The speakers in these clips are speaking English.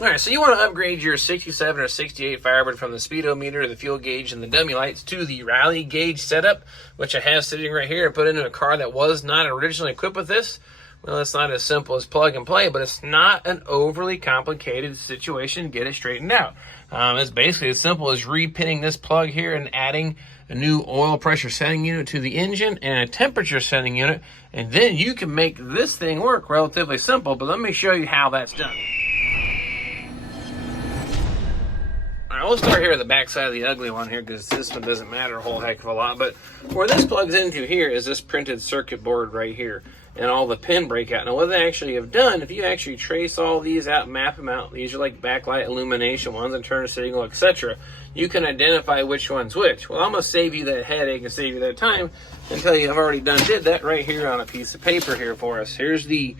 All right, so you want to upgrade your 67 or 68 Firebird from the speedometer, the fuel gauge, and the dummy lights to the rally gauge setup, which I have sitting right here. I put into a car that was not originally equipped with this. Well, it's not as simple as plug and play, but it's not an overly complicated situation to get it straightened out. It's basically as simple as repinning this plug here and adding a new oil pressure setting unit to the engine and a temperature setting unit, and then you can make this thing work relatively simple, but let me show you how that's done. Alright, we'll start here at the back side of the ugly one here because this one doesn't matter a whole heck of a lot. But where this plugs into here is this printed circuit board right here and all the pin breakout. Now what they actually have done, if you actually trace all these out, map them out, these are like backlight illumination ones and turn signal, etc. You can identify which one's which. Well, I'm going to save you that headache and save you that time and tell you I've already did that right here on a piece of paper here for us. Here's the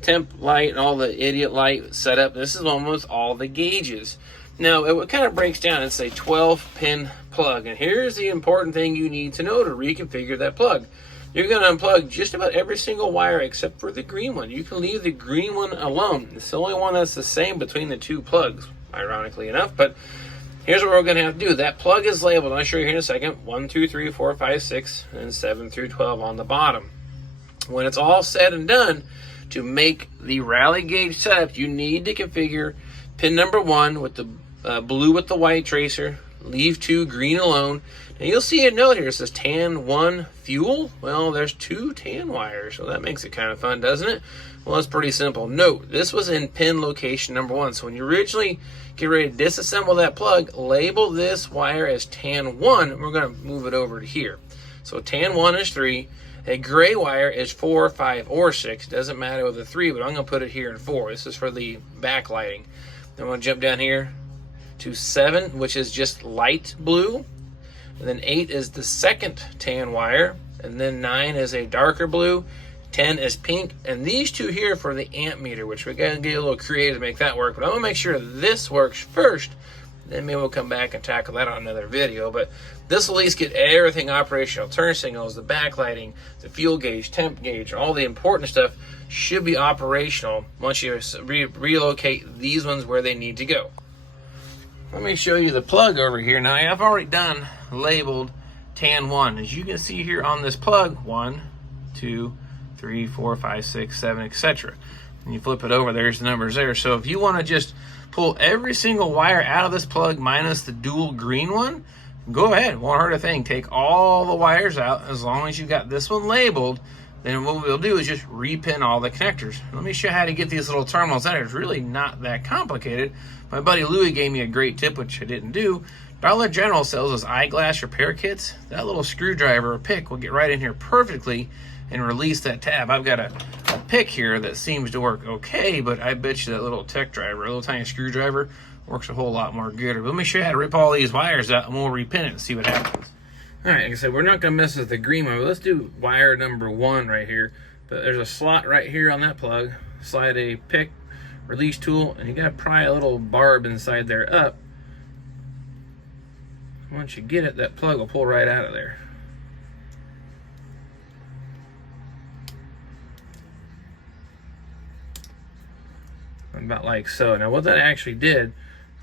temp light and all the idiot light setup. This is one with all the gauges. Now, it kind of breaks down. It's a 12-pin plug, and here's the important thing you need to know to reconfigure that plug. You're going to unplug just about every single wire except for the green one. You can leave the green one alone. It's the only one that's the same between the two plugs, ironically enough, but here's what we're going to have to do. That plug is labeled, I'll show you here in a second, 1, 2, 3, 4, 5, 6, and 7 through 12 on the bottom. When it's all said and done, to make the rally gauge setup, you need to configure pin number 1 with the blue with the white tracer, leave 2 green alone, and you'll see a note here. It says tan 1 fuel. Well, there's 2 tan wires, so that makes it kind of fun, doesn't it? Well, it's pretty simple. Note, this was in pin location number 1, so when you originally get ready to disassemble that plug, label this wire as tan 1, and we're going to move it over to here. So tan 1 is 3, a gray wire is 4, 5, or 6. Doesn't matter with the 3, but I'm going to put it here in 4. This is for the backlighting. Then I'm going to jump down here to 7, which is just light blue, and then 8 is the second tan wire, and then 9 is a darker blue, 10 is pink, and these 2 here for the amp meter, which we're going to get a little creative to make that work, but I'm going to make sure this works first, then maybe we'll come back and tackle that on another video. But this will at least get everything operational. Turn signals, the backlighting, the fuel gauge, temp gauge, all the important stuff should be operational once you relocate these ones where they need to go. Let me show you the plug over here. Now, I've already labeled tan 1. As you can see here on this plug, 1, 2, 3, 4, 5, 6, 7, etc. And you flip it over, there's the numbers there. So if you want to just pull every single wire out of this plug minus the dual green one, go ahead, won't hurt a thing. Take all the wires out. As long as you got this one labeled, then what we'll do is just repin all the connectors. Let me show you how to get these little terminals out. It's really not that complicated. My buddy Louie gave me a great tip, which I didn't do. Dollar General sells those eyeglass repair kits. That little screwdriver or pick will get right in here perfectly and release that tab. I've got a pick here that seems to work okay, but I bet you that little tech driver, a little tiny screwdriver, works a whole lot more good. But let me show you how to rip all these wires out, and we'll repin it and see what happens. All right, like I said, we're not going to mess with the green one, but let's do wire number 1 right here. But there's a slot right here on that plug. Slide a pick, release tool, and you got to pry a little barb inside there up. Once you get it, that plug will pull right out of there. About like so. Now what that actually did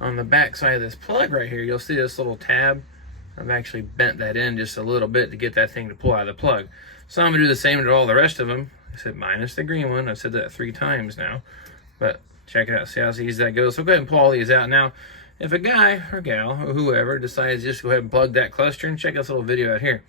on the back side of this plug right here, you'll see this little tab. I've actually bent that in just a little bit to get that thing to pull out of the plug. So I'm gonna do the same to all the rest of them. I said minus the green one. I've said that 3 times now, but check it out, see how easy that goes. So go ahead and pull all these out. Now if a guy or gal or whoever decides just go ahead and plug that cluster and check this little video out here.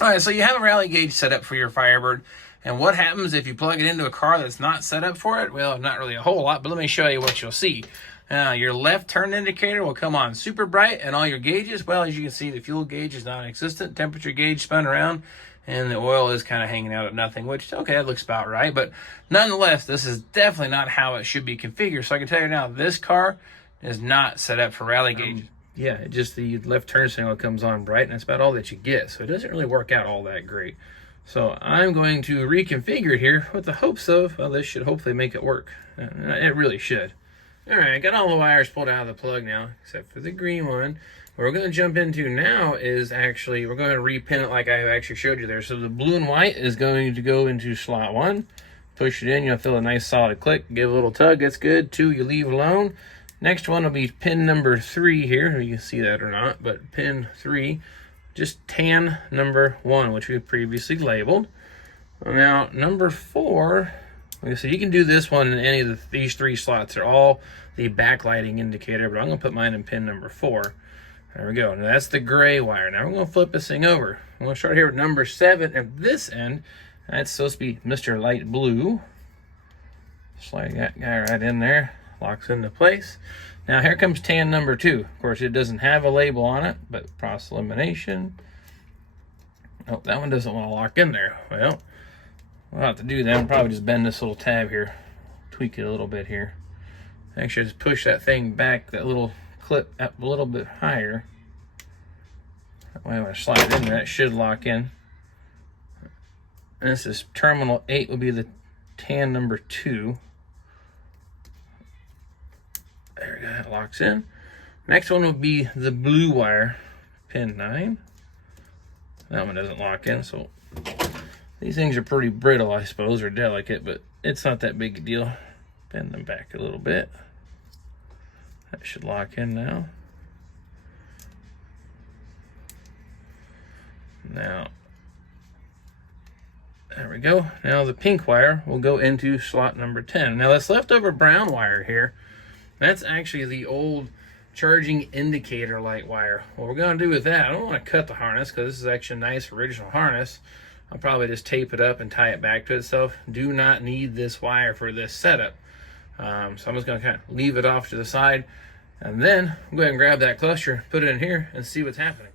All right, so you have a rally gauge set up for your Firebird. And what happens if you plug it into a car that's not set up for it? Well, not really a whole lot, but let me show you what you'll see. Your left turn indicator will come on super bright, and all your gauges, well, as you can see, the fuel gauge is non-existent, temperature gauge spun around, and the oil is kind of hanging out at nothing, which, okay, that looks about right. But nonetheless, this is definitely not how it should be configured. So I can tell you now, this car is not set up for rally gauge. Yeah, just the left turn signal comes on bright, and that's about all that you get. So it doesn't really work out all that great. So I'm going to reconfigure it here with the hopes of, well, this should hopefully make it work. It really should. All right, I got all the wires pulled out of the plug now, except for the green one. What we're going to jump into now is actually, we're going to repin it like I actually showed you there. So the blue and white is going to go into slot 1, Push it in, you'll feel a nice solid click. Give a little tug, that's good. 2, you leave alone. Next one will be pin number 3 here. You can see that or not, but pin 3, just tan number 1, which we previously labeled. Now, number 4, like I said, you can do this one in any of these 3 slots. They're all the backlighting indicator, but I'm going to put mine in pin number 4. There we go. Now, that's the gray wire. Now, we're going to flip this thing over. I'm going to start here with number 7 at this end. That's supposed to be Mr. Light Blue. Slide that guy right in there. Locks into place. Now, here comes tan number 2. Of course, it doesn't have a label on it, but process elimination. Oh, that one doesn't want to lock in there. Well, we'll have to do that. I'll probably just bend this little tab here. Tweak it a little bit here. Actually, just push that thing back, that little clip up a little bit higher. That way when I slide it in there, it should lock in. And this is terminal 8 will be the tan number 2. There we go, that locks in. Next one will be the blue wire, pin 9. That one doesn't lock in, so these things are pretty brittle, I suppose, or delicate, but it's not that big a deal. Bend them back a little bit. That should lock in now. Now, there we go. Now the pink wire will go into slot number 10. Now this leftover brown wire here, that's actually the old charging indicator light wire. What we're going to do with that, I don't want to cut the harness because this is actually a nice original harness. I'll probably just tape it up and tie it back to itself. Do not need this wire for this setup. So I'm just going to kind of leave it off to the side, and then go ahead and grab that cluster, put it in here, and see what's happening.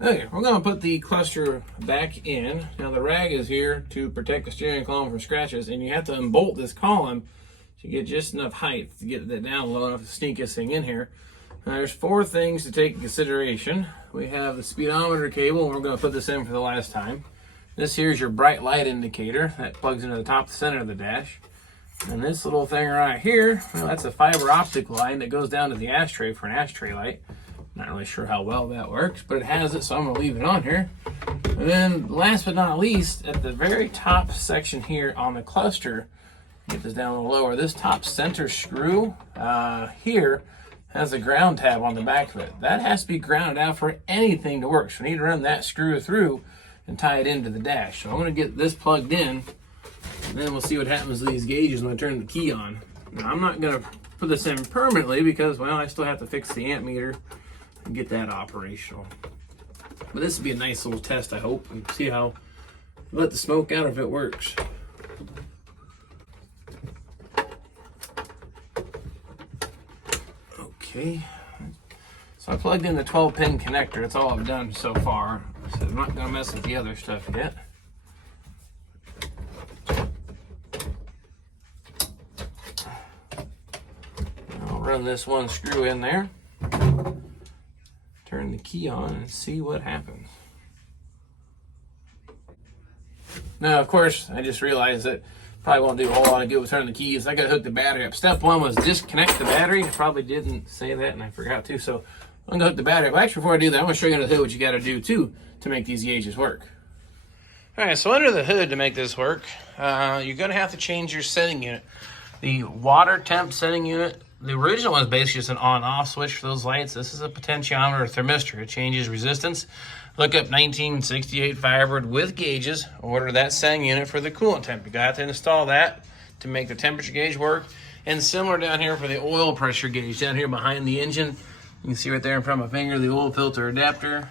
Okay, we're going to put the cluster back in. Now the rag is here to protect the steering column from scratches, and you have to unbolt this column to get just enough height to get that down low enough to sneak this thing in here. Now there's 4 things to take into consideration. We have the speedometer cable, and we're going to put this in for the last time. This here is your bright light indicator that plugs into the top center of the dash. And this little thing right here, well, that's a fiber optic line that goes down to the ashtray for an ashtray light. Not really sure how well that works, but it has it, so I'm going to leave it on here. And then last but not least, at the very top section here on the cluster, get this down a little lower, this top center screw here has a ground tab on the back of it. That has to be grounded out for anything to work. So we need to run that screw through and tie it into the dash. So I'm going to get this plugged in, and then we'll see what happens to these gauges when I turn the key on. Now I'm not going to put this in permanently because, well, I still have to fix the amp meter and get that operational. But this would be a nice little test, I hope, and see how let the smoke out if it works. Okay, so I plugged in the 12-pin connector. That's all I've done so far. So I'm not going to mess with the other stuff yet. I'll run this one screw in there. Turn the key on and see what happens. Now, of course, I just realized that probably won't do a whole lot of good with turning the keys. I got to hook the battery up. Step 1 was disconnect the battery. I probably didn't say that, and I forgot to. So I'm going to hook the battery up. Actually, before I do that, I'm going to show you under the hood what you got to do, too, to make these gauges work. All right, so under the hood to make this work, you're going to have to change your setting unit. The water temp setting unit, the original one is basically just an on-off switch for those lights. This is a potentiometer or thermistor. It changes resistance. Look up 1968 Firebird with gauges. Order that setting unit for the coolant temp. You got to install that to make the temperature gauge work. And similar down here for the oil pressure gauge, down here behind the engine. You can see right there in front of my finger, the oil filter adapter.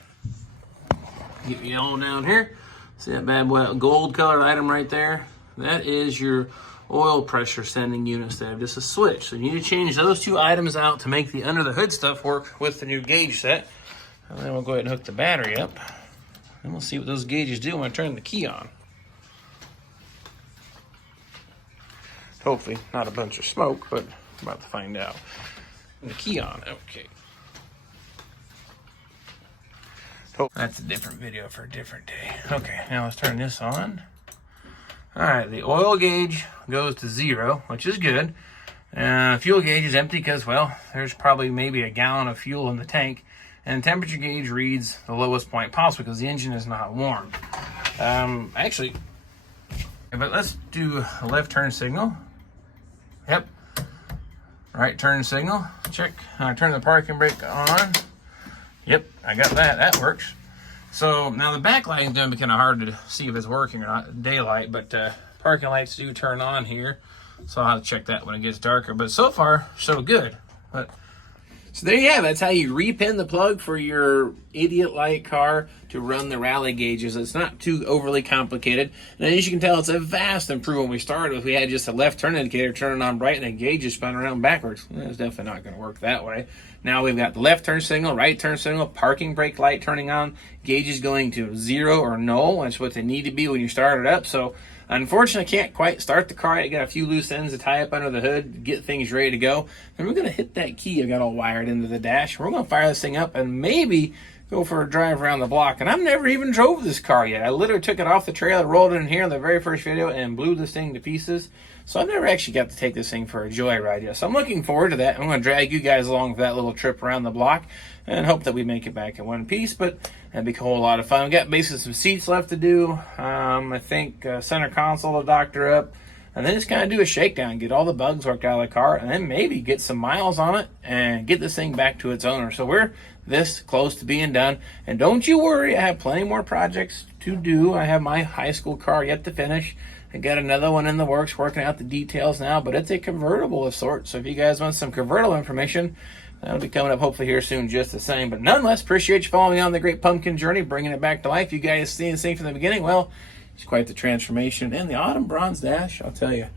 Get yellow down here. See that bad boy, gold colored item right there? That is your oil pressure sending unit instead of just a switch. So you need to change those 2 items out to make the under the hood stuff work with the new gauge set. And then we'll go ahead and hook the battery up. And we'll see what those gauges do when I turn the key on. Hopefully not a bunch of smoke, but I'm about to find out. And the key on, okay. Oh, that's a different video for a different day. Okay, now let's turn this on. All right, the oil gauge goes to 0, which is good. Fuel gauge is empty because, well, there's probably maybe a gallon of fuel in the tank. And temperature gauge reads the lowest point possible because the engine is not warm. Actually, But let's do a left turn signal. Yep. Right turn signal. Check. I turn the parking brake on. Yep, I got that. That works. So now the backlighting is going to be kind of hard to see if it's working or not, daylight, but parking lights do turn on here. So I'll have to check that when it gets darker. But so far, so good. But so there you have it. That's how you repin the plug for your idiot light car to run the rally gauges. It's not too overly complicated. And as you can tell, it's a vast improvement. We started with, we had just a left turn indicator turning on bright and the gauges spun around backwards. Well, it's definitely not going to work that way. Now we've got the left turn signal, right turn signal, parking brake light turning on, gauges going to 0 or null. That's what they need to be when you start it up. So unfortunately, I can't quite start the car. I got a few loose ends to tie up under the hood, get things ready to go. And we're going to hit that key I got all wired into the dash. We're going to fire this thing up and maybe go for a drive around the block. And I've never even drove this car yet. I literally took it off the trailer, rolled it in here in the very first video, and blew this thing to pieces. So I've never actually got to take this thing for a joyride yet. So I'm looking forward to that. I'm going to drag you guys along for that little trip around the block and hope that we make it back in one piece. But that'd be a whole lot of fun. We got basically some seats left to do. I think center console to doctor up. And then just kind of do a shakedown, get all the bugs worked out of the car, and then maybe get some miles on it and get this thing back to its owner. So we're this close to being done. And don't you worry, I have plenty more projects to do. I have my high school car yet to finish. I got another one in the works, working out the details now, but it's a convertible of sorts. So if you guys want some convertible information, that'll be coming up hopefully here soon just the same. But nonetheless, appreciate you following me on the Great Pumpkin journey, bringing it back to life. You guys seeing from the beginning, well, it's quite the transformation. And the autumn bronze dash, I'll tell you,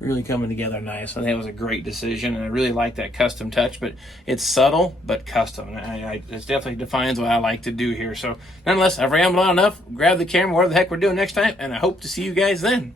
really coming together nice. I think it was a great decision, and I really like that custom touch, but it's subtle but custom. It definitely defines what I like to do here. So nonetheless, I've rambled on enough. Grab the camera, whatever the heck we're doing next time, and I hope to see you guys then.